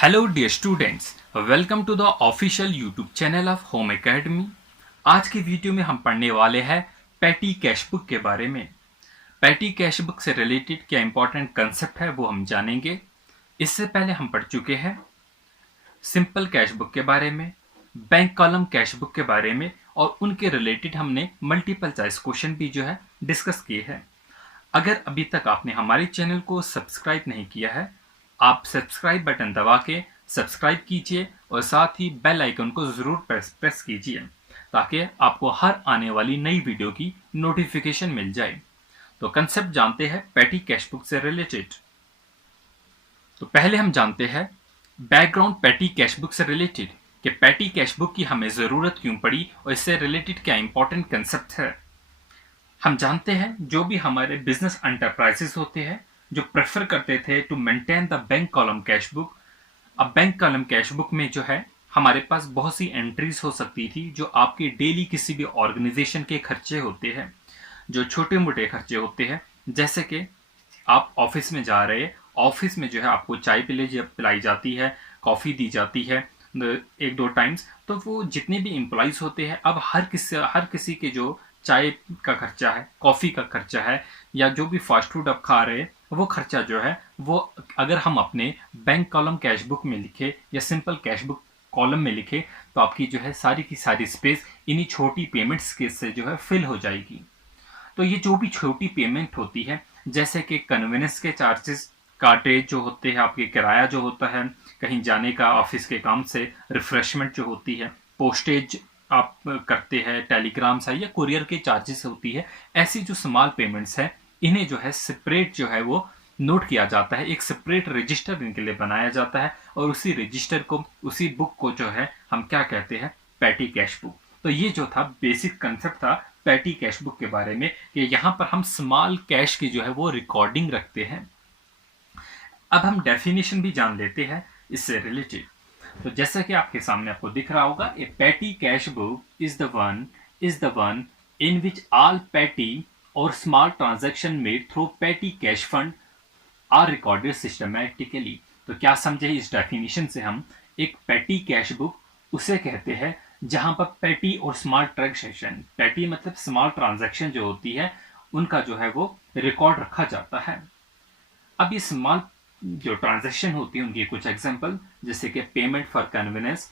Hello dear students, welcome to the official YouTube channel of home academy. आज की video में हम पढ़ने वाले हैं पैटी कैश बुक के बारे में। पैटी कैश बुक से रिलेटेड क्या इंपॉर्टेंट कंसेप्ट है वो हम जानेंगे। इससे पहले हम पढ़ चुके हैं सिंपल कैश बुक के बारे में, बैंक कॉलम कैश बुक के बारे में और उनके रिलेटेड हमने मल्टीपल चॉइस क्वेश्चन भी जो है डिस्कस किए हैं। अगर अभी तक आपने हमारे चैनल को सब्सक्राइब नहीं किया है, आप सब्सक्राइब बटन दबा के सब्सक्राइब कीजिए और साथ ही बेल आइकन को जरूर प्रेस कीजिए ताकि आपको हर आने वाली नई वीडियो की नोटिफिकेशन मिल जाए। तो कंसेप्ट जानते हैं पैटी कैश बुक से रिलेटेड। तो पहले हम जानते हैं बैकग्राउंड पैटी कैश बुक से रिलेटेड कि पैटी कैश बुक की हमें जरूरत क्यों पड़ी और इससे रिलेटेड क्या इंपॉर्टेंट कंसेप्ट है। हम जानते हैं जो भी हमारे बिजनेस एंटरप्राइजेस होते हैं जो प्रेफर करते थे to maintain the bank column cash book. अब बैंक कॉलम कैश बुक में जो है हमारे पास बहुत सी एंट्रीज हो सकती थी जो आपके डेली किसी भी ऑर्गेनाइजेशन के खर्चे होते हैं, जो छोटे मोटे खर्चे होते हैं। जैसे कि आप ऑफिस में जा रहे हैं, ऑफिस में जो है आपको चाय पिलाई जाती है, कॉफ़ी दी जाती है एक दो टाइम्स। तो वो जितने भी एम्प्लॉयज होते हैं, अब हर किसी के जो चाय का खर्चा है, कॉफ़ी का खर्चा है या जो भी फास्ट फूड आप खा रहे हैं, वो खर्चा जो है वो अगर हम अपने बैंक कॉलम कैश बुक में लिखे या सिंपल कैश बुक कॉलम में लिखे तो आपकी जो है सारी की सारी स्पेस इन्हीं छोटी पेमेंट्स के से जो है फिल हो जाएगी। तो ये जो भी छोटी पेमेंट होती है, जैसे कि कन्वीनियंस के चार्जेस, कार्टेज जो होते हैं, आपके किराया जो होता है कहीं जाने का ऑफिस के काम से, रिफ्रेशमेंट जो होती है, पोस्टेज आप करते हैं, टेलीग्राम्स है या कुरियर के चार्जेस होती है, ऐसी जो स्मॉल पेमेंट्स है इन्हें जो है सेपरेट जो है वो नोट किया जाता है। एक सेपरेट रजिस्टर इनके लिए बनाया जाता है और उसी रजिस्टर को, उसी बुक को जो है हम क्या कहते हैं, पैटी कैश बुक। तो ये जो था बेसिक कंसेप्ट था पैटी कैश बुक के बारे में कि यहाँ पर हम स्मॉल कैश की जो है वो रिकॉर्डिंग रखते हैं। अब हम डेफिनेशन भी जान लेते हैं इससे रिलेटेड। तो जैसा कि आपके सामने आपको दिख रहा होगा, a petty cash book is the one in which all petty और small transaction made through petty cash fund are recorded systematically. तो क्या समझे इस डेफिनेशन से हम? एक पैटी कैश बुक उसे कहते हैं जहां पर पैटी और स्मॉल ट्रांजैक्शन, पैटी मतलब स्मॉल ट्रांजैक्शन जो होती है उनका जो है वो रिकॉर्ड रखा जाता है। अब ये स्मॉल जो ट्रांजैक्शन होती है उनकी कुछ एग्जांपल, जैसे कि पेमेंट फॉर कन्वीनियंस,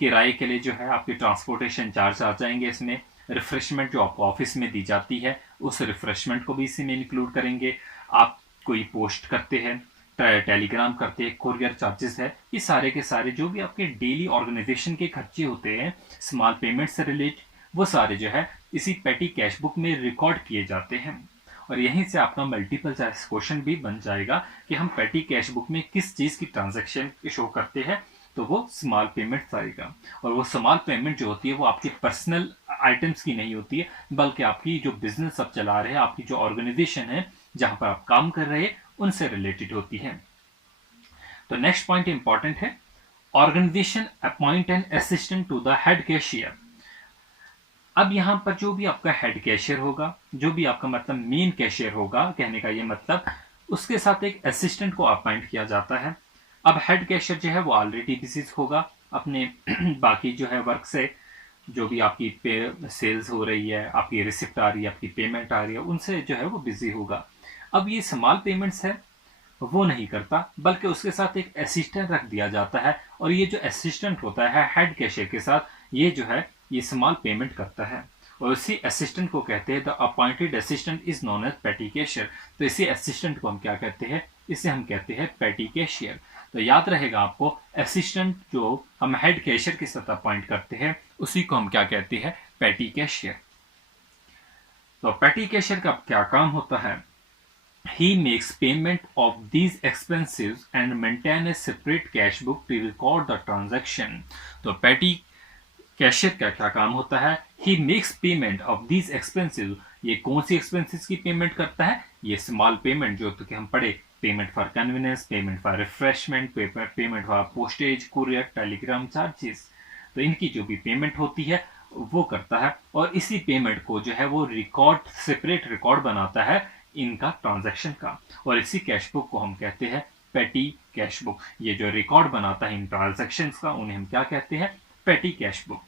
किराए के लिए जो है आपके ट्रांसपोर्टेशन चार्ज आ जाएंगे इसमें। रिफ्रेशमेंट जो आपको ऑफिस में दी जाती है उस रिफ्रेशमेंट को भी इसी में इंक्लूड करेंगे। आप कोई पोस्ट करते हैं, टेलीग्राम करते हैं, कुरियर चार्जेस है, ये सारे के सारे जो भी आपके डेली ऑर्गेनाइजेशन के खर्चे होते हैं स्मॉल पेमेंट से रिलेट, वो सारे जो है इसी पैटी कैश बुक में रिकॉर्ड किए जाते हैं। और यहीं से आपका मल्टीपल चॉइस क्वेश्चन भी बन जाएगा कि हम पैटी कैश बुक में किस चीज की ट्रांजैक्शन शो करते हैं, तो वो स्मॉल पेमेंट आएगा। और वो स्मॉल पेमेंट जो होती है वो आपकी पर्सनल आइटम्स की नहीं होती है, बल्कि आपकी जो बिजनेस आप चला रहे हैं, आपकी जो ऑर्गेनाइजेशन है जहां पर आप काम कर रहे हैं उनसे रिलेटेड होती है। तो नेक्स्ट पॉइंट इंपॉर्टेंट है, organisation appoint an assistant to the head cashier. अब यहां पर जो भी आपका हेड कैशियर होगा, जो भी आपका मतलब मेन कैशियर होगा, कहने का ये मतलब उसके साथ एक असिस्टेंट को अपॉइंट किया जाता है। अब हेड कैशियर जो है वो ऑलरेडी बिजी होगा अपने बाकी जो है वर्क से, जो भी आपकी सेल्स हो रही है, आपकी रिसिप्ट आ रही है, आपकी पेमेंट आ रही है, उनसे जो है वो बिजी होगा। अब ये स्मॉल पेमेंट्स है वो नहीं करता, बल्कि उसके साथ एक असिस्टेंट रख दिया जाता है और ये जो असिस्टेंट होता है हेड कैशियर के साथ, ये जो है ये स्मॉल पेमेंट करता है और इसी असिस्टेंट को कहते हैं the appointed assistant is known as petty cashier. तो इसी असिस्टेंट को हम क्या कहते हैं? इसे हम कहते हैं पैटी कैशियर। तो याद रहेगा आपको, असिस्टेंट जो हम हेड कैशियर के साथ अपॉइंट करते हैं उसी को हम क्या कहते हैं? Petty cashier. तो पैटी कैशियर का क्या काम होता है? He makes payment of these expenses and maintain a separate cash book to record the transaction. तो पैटी कैशियर का क्या काम होता है? He makes payment of these expenses. ये कौन सी एक्सपेंसेस की पेमेंट करता है? ये स्मॉल पेमेंट जो तो कि हम पढ़े, payment for convenience, payment for refreshment, payment for postage, courier, Telegram charges. तो इनकी जो भी पेमेंट होती है वो करता है और इसी पेमेंट को जो है वो सेपरेट रिकॉर्ड बनाता है इनका ट्रांजैक्शन का, और इसी कैश बुक को हम कहते हैं पेटी कैश बुक। ये जो रिकॉर्ड बनाता है इन ट्रांजैक्शंस का उन्हें हम क्या कहते हैं, पेटी कैश बुक।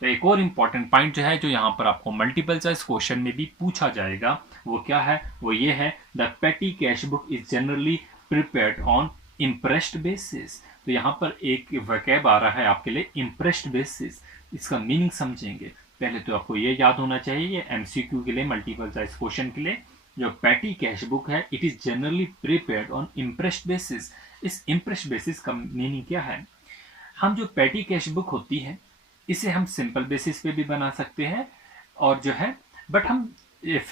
तो एक और इम्पॉर्टेंट पॉइंट जो है जो यहाँ पर आपको मल्टीपल चॉइस क्वेश्चन में भी पूछा जाएगा वो क्या है, वो ये है the petty cash book is generally prepared on impressed basis. तो यहाँ पर एक वैकेब आ रहा है आपके लिए, इम्प्रेस्ड बेसिस। इसका मीनिंग समझेंगे। पहले तो आपको ये याद होना चाहिए, ये एमसीक्यू के लिए, मल्टीपल चॉइस क्वेश्चन के लिए, जो पेटी कैश बुक है it is generally prepared on impressed basis. इस इम्प्रेस्ड बेसिस का मीनिंग क्या है, हम जो पेटी कैश बुक होती है इसे हम सिंपल बेसिस पे भी बना सकते हैं और जो है बट हम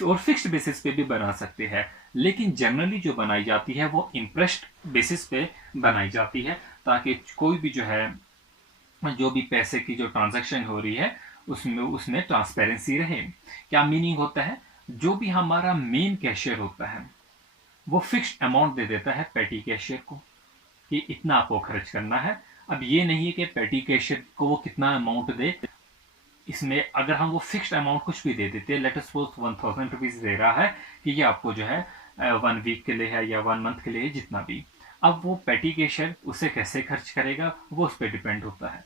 और फिक्स्ड बेसिस पे भी बना सकते हैं, लेकिन जनरली जो बनाई जाती है वो इम्प्रेस्ड बेसिस पे बनाई जाती है, ताकि कोई भी जो है जो भी पैसे की जो ट्रांजैक्शन हो रही है उसमें ट्रांसपेरेंसी रहे। क्या मीनिंग होता है, जो भी हमारा मेन कैशियर होता है वो फिक्स्ड अमाउंट दे देता है पेटी कैशियर को कि इतना आपको खर्च करना है। अब ये नहीं है कि पेटी कैशियर को वो कितना अमाउंट दे, इसमें अगर हम वो फिक्स्ड अमाउंट कुछ भी दे देते हैं, लेट अस सपोज 1000 रुपीज दे रहा है कि ये आपको जो है 1 वीक के लिए है या 1 मंथ के लिए है, जितना भी। अब वो पेटी कैशियर उसे कैसे खर्च करेगा वो उस पर डिपेंड होता है।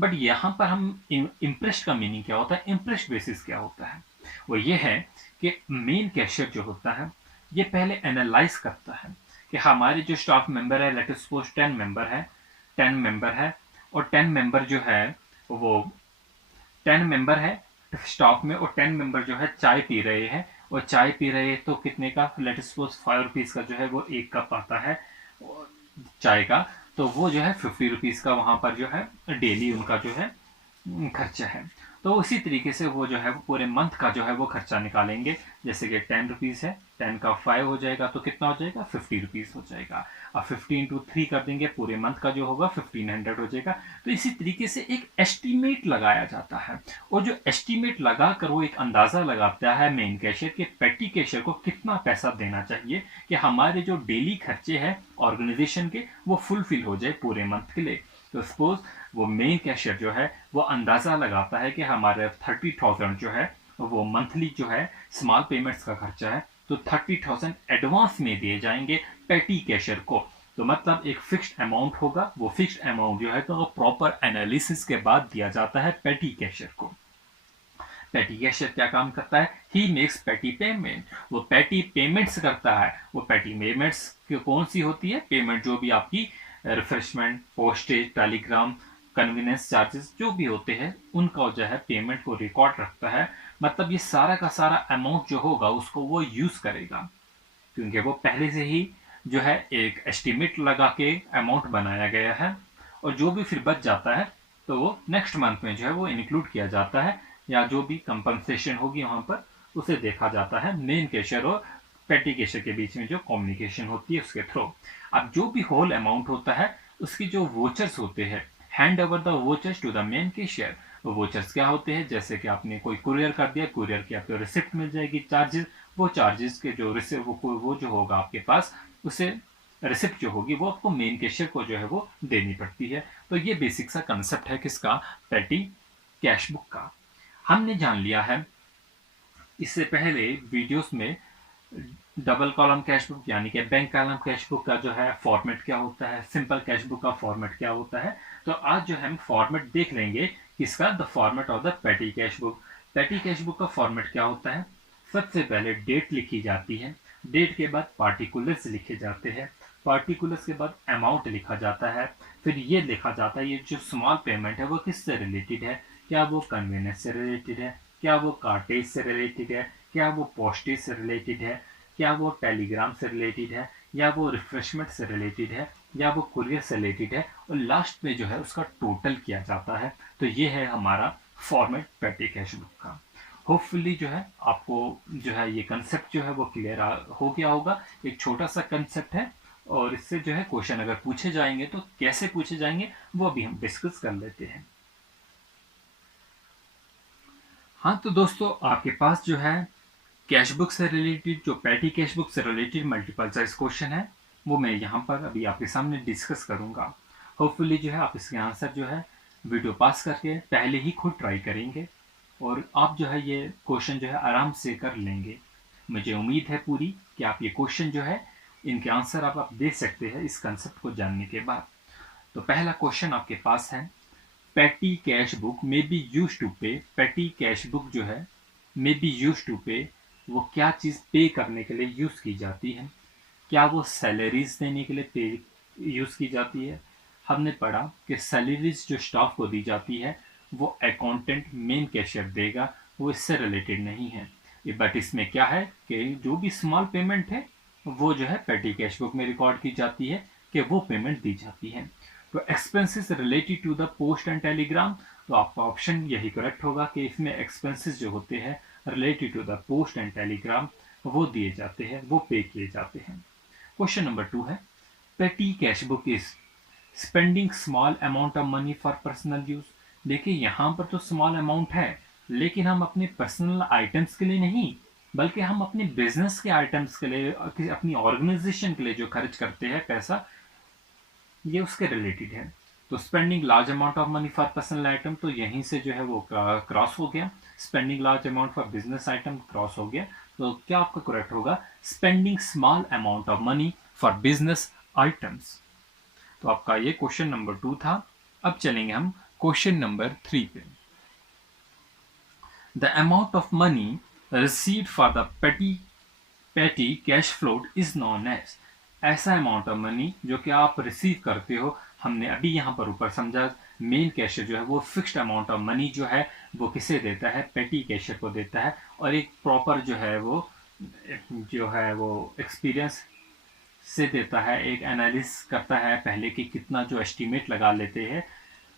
बट यहाँ पर हम इम्प्रेस्ड का मीनिंग क्या होता है, इम्प्रेस्ड बेसिस क्या होता है, वो ये है कि मेन कैशियर जो होता है ये पहले एनालाइज करता है कि हमारे जो स्टाफ मेंबर है, लेट अस सपोज 10 मेंबर है और 10 मेंबर जो है वो 10 मेंबर है स्टाफ में, और 10 मेंबर जो है चाय पी रहे हैं, और चाय पी रहे हैं तो कितने का, लेट अस सपोज 5 रुपीज का जो है वो एक कप आता है चाय का, तो वो जो है 50 रुपीज का वहां पर जो है डेली उनका जो है खर्चा है। तो उसी तरीके से वो जो है वो पूरे मंथ का जो है वो खर्चा निकालेंगे। जैसे कि 10 रुपीज है, 10 का 5 हो जाएगा तो कितना हो जाएगा, 50 रुपीज हो जाएगा। अब 50 इंटू 3 कर देंगे, पूरे मंथ का जो होगा 1500 हो जाएगा। तो इसी तरीके से एक एस्टिमेट लगाया जाता है, और जो एस्टिमेट लगाकर वो एक अंदाजा लगाता है मेन कैशियर के पेटी कैशियर को कितना पैसा देना चाहिए कि हमारे जो डेली खर्चे हैं ऑर्गेनाइजेशन के वो फुलफिल हो जाए पूरे मंथ के लिए। तो सपोज वो मेन कैशियर जो है वो अंदाजा लगाता है कि हमारे 30,000 जो है वो मंथली जो है स्मॉल पेमेंट्स का खर्चा है, तो 30,000 एडवांस में दिए जाएंगे पेटी कैशियर को। तो मतलब एक फिक्स्ड अमाउंट होगा, वो फिक्स्ड अमाउंट जो है तो प्रॉपर एनालिसिस के बाद दिया जाता है पेटी कैशियर को। पेटी कैशियर क्या काम करता है, ही मेक्स पेटी पेमेंट, वो पेटी पेमेंट्स करता है। वो पेटी पेमेंट्स कौन सी होती है, पेमेंट जो भी आपकी refreshment, postage, Telegram, convenience charges जो भी होते हैं उनका जो है पेमेंट को रिकॉर्ड रखता है। मतलब ये सारा का सारा अमाउंट जो होगा उसको वो यूज करेगा, क्योंकि वो पहले से ही जो है एक एस्टिमेट लगा के अमाउंट बनाया गया है, और जो भी फिर बच जाता है तो वो नेक्स्ट मंथ में जो है वो इंक्लूड किया जाता है, या जो भी कंपनसेशन होगी वहां पर उसे देखा जाता है मेन कैशियर और पेटी कैशियर के बीच में जो कम्युनिकेशन होती है उसके थ्रू। अब जो भी होल अमाउंट होता है उसकी जो वोचर्स होते हैं, hand over the vouchers to the main cashier. Vouchers क्या होते हैं, जैसे कि आपने कोई कुरियर कर दिया, कुरियर की आपको रिसिप्ट मिल जाएगी, चार्जेस, वो चार्जेस के जो रिसिप्ट वो जो होगा आपके पास उसे रिसिप्ट जो होगी वो आपको मेन कैशियर को जो है वो देनी पड़ती है। तो ये बेसिक सा कंसेप्ट है किसका, पेटी कैश बुक का। हमने जान लिया है इससे पहले वीडियोस में डबल कॉलम कैश बुक यानी कि बैंक कॉलम कैश बुक का जो है फॉर्मेट क्या होता है, सिंपल कैश बुक का फॉर्मेट क्या होता है। तो आज जो है हम फॉर्मेट देख लेंगे किसका, the format of the petty cash book. पेटी कैश बुक का फॉर्मेट क्या होता है, सबसे पहले डेट लिखी जाती है, डेट के बाद पार्टिकुलर्स लिखे जाते हैं, पार्टिकुलर्स के बाद अमाउंट लिखा जाता है, फिर ये लिखा जाता है ये जो स्मॉल पेमेंट है वो किससे रिलेटेड है, क्या वो कन्वीनियंस से रिलेटेड है, क्या वो कार्टेज से रिलेटेड है, क्या वो पोस्टेज से रिलेटेड है, क्या वो टेलीग्राम से रिलेटेड है, या वो रिफ्रेशमेंट से रिलेटेड है, या वो कुरियर से रिलेटेड है, और लास्ट में जो है उसका टोटल किया जाता है। तो ये है हमारा फॉर्मेट पेटी कैश बुक का। होपफुली जो है आपको जो है ये कंसेप्ट जो है वो क्लियर हो गया होगा। एक छोटा सा कंसेप्ट है, और इससे जो है क्वेश्चन अगर पूछे जाएंगे तो कैसे पूछे जाएंगे वो अभी हम डिस्कस कर लेते हैं। हाँ तो दोस्तों, आपके पास जो है कैश बुक से रिलेटेड, जो पेटी कैश बुक से रिलेटेड मल्टीपल चॉइस क्वेश्चन है वो मैं यहाँ पर अभी आपके सामने डिस्कस करूँगा। होपफुली जो है आप इसके आंसर जो है वीडियो पास करके पहले ही खुद ट्राई करेंगे, और आप जो है ये क्वेश्चन जो है आराम से कर लेंगे। मुझे उम्मीद है पूरी कि आप ये क्वेश्चन जो है इनके आंसर आप देख सकते हैं इस कंसेप्ट को जानने के बाद। तो पहला क्वेश्चन आपके पास है, petty cash book may be used to pay. Petty cash book जो है मे बी यूज टू पे, वो क्या चीज़ पे करने के लिए यूज़ की जाती है? क्या वो सैलरीज देने के लिए पे यूज़ की जाती है? हमने पढ़ा कि सैलरीज जो स्टाफ को दी जाती है वो अकाउंटेंट मेन कैशियर देगा, वो इससे रिलेटेड नहीं है। बट इसमें क्या है कि जो भी स्मॉल पेमेंट है वो जो है पेटी कैश बुक में रिकॉर्ड की जाती है कि वो पेमेंट दी जाती है। तो expenses related to the post and telegram, तो आपका ऑप्शन यही करेक्ट होगा कि इसमें एक्सपेंसेस जो होते हैं related to the post and telegram वो दिए जाते हैं, वो पे किए जाते हैं। क्वेश्चन नंबर 2 है, petty cash book is spending small amount of money for personal use. देखिए यहाँ पर तो स्मॉल अमाउंट है, लेकिन हम अपने पर्सनल आइटम्स के लिए नहीं, बल्कि हम अपने बिजनेस के आइटम्स के लिए, अपनी ऑर्गेनाइजेशन के लिए जो खर्च करते हैं पैसा, ये उसके रिलेटेड है। तो spending large amount of money for personal item, तो यहीं से जो है वो क्रॉस हो गया। Spending large amount for business item cross हो गया। तो क्या आपका करेक्ट होगा? Spending small amount of money for business items. तो आपका ये क्वेश्चन नंबर 2 था। अब चलेंगे हम क्वेश्चन नंबर 3 पे। The amount of money received for the petty cash float is known as. ऐसा अमाउंट ऑफ मनी जो कि आप रिसीव करते हो, हमने अभी यहाँ पर ऊपर समझा, मेन कैशियर जो है वो फिक्स्ड अमाउंट ऑफ मनी जो है वो किसे देता है? पेटी कैशियर को देता है। और एक प्रॉपर जो है वो एक्सपीरियंस से देता है, एक एनालिसिस करता है पहले कि कितना जो एस्टीमेट लगा लेते हैं,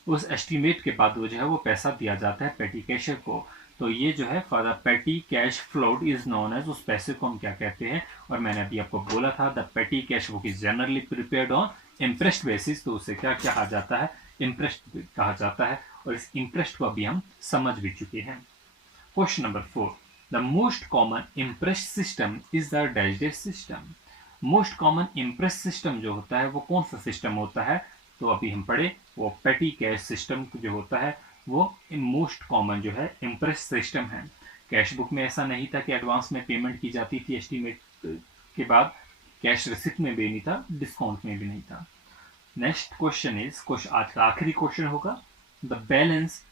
उस एस्टीमेट के बाद वो जो है वो पैसा दिया जाता है पेटी कैशियर को। तो ये जो है for the petty cash float is known as, उस पैसे को हम क्या कहते हैं? और मैंने अभी आपको बोला था the petty cash book is generally prepared on interest basis, तो उसे क्या कहा जाता है? इंटरेस्ट कहा जाता है। और इस इंटरेस्ट को अभी हम समझ भी चुके हैं। Question number 4, the most common interest system is the dash system. Most common interest system जो होता है वो कौन सा सिस्टम होता है? तो अभी हम पढ़े, वो पेटी कैश सिस्टम जो होता है वो मोस्ट कॉमन जो है इंटरेस्ट सिस्टम है। कैश बुक में ऐसा नहीं था कि एडवांस में पेमेंट की जाती थी, एस्टीमेट के बाद कैश रिसिप्ट में भी नहीं था, डिस्काउंट में भी नहीं था। नेक्स्ट क्वेश्चन इज, आज का आखिरी क्वेश्चन होगा, द बैलेंस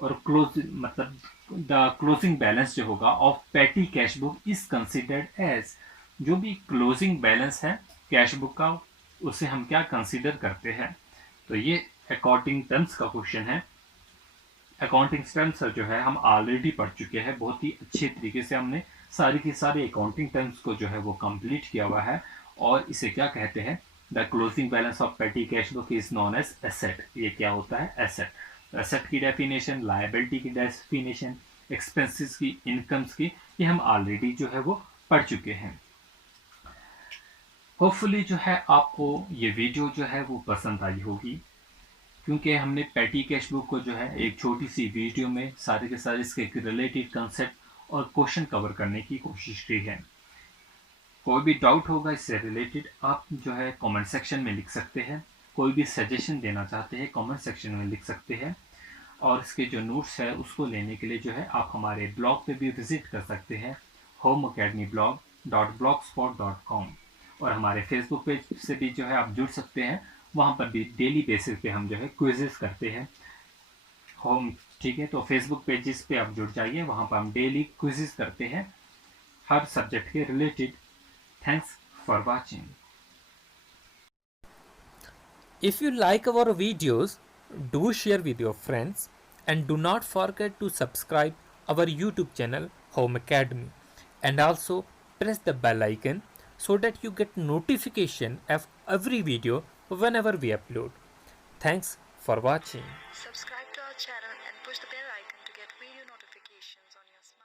और द क्लोजिंग बैलेंस जो होगा of petty cash book is considered as. जो भी क्लोजिंग बैलेंस है कैश बुक का, उसे हम क्या कंसीडर करते हैं? तो ये अकाउंटिंग टर्म्स का क्वेश्चन है। अकाउंटिंग टर्म्स जो है हम ऑलरेडी पढ़ चुके हैं, बहुत ही अच्छे तरीके से हमने सारी की सारी अकाउंटिंग टर्म्स को जो है वो कंप्लीट किया हुआ है। और इसे क्या कहते हैं? The closing balance of petty cash book is known as asset. ये क्या होता है? एसेट। एसेट की डेफिनेशन, लायबिलिटी की डेफिनेशन, एक्सपेंसेस की, इनकम्स की, ये हम ऑलरेडी जो है वो पढ़ चुके हैं। होपफुली जो है आपको ये वीडियो जो है वो पसंद आई होगी, क्योंकि हमने पेटी कैश बुक को जो है एक छोटी सी वीडियो में सारे के सारे इसके रिलेटेड कंसेप्ट और क्वेश्चन कवर करने की कोशिश की है। कोई भी डाउट होगा इससे रिलेटेड, आप जो है कमेंट सेक्शन में लिख सकते हैं। कोई भी सजेशन देना चाहते हैं कमेंट सेक्शन में लिख सकते हैं। और इसके जो नोट्स है उसको लेने के लिए जो है आप हमारे ब्लॉग पे भी विजिट कर सकते हैं, homeacademyblog.blogspot.com। और हमारे फेसबुक पेज से भी जो है आप जुड़ सकते हैं, वहाँ पर भी डेली बेसिस पे हम जो है क्विजेस करते हैं। ठीक है, तो फेसबुक पेजेस पे आप जुड़ जाइए, वहाँ पर हम डेली क्विजेस करते हैं हर सब्जेक्ट के related. Thanks for watching. If you like our videos, do share with your friends and do not forget to subscribe our YouTube channel Home Academy, and also press the bell icon so that you get notification of every video whenever we upload. Thanks for watching. Subscribe to our channel and push the bell icon to get video notifications on your smartphone.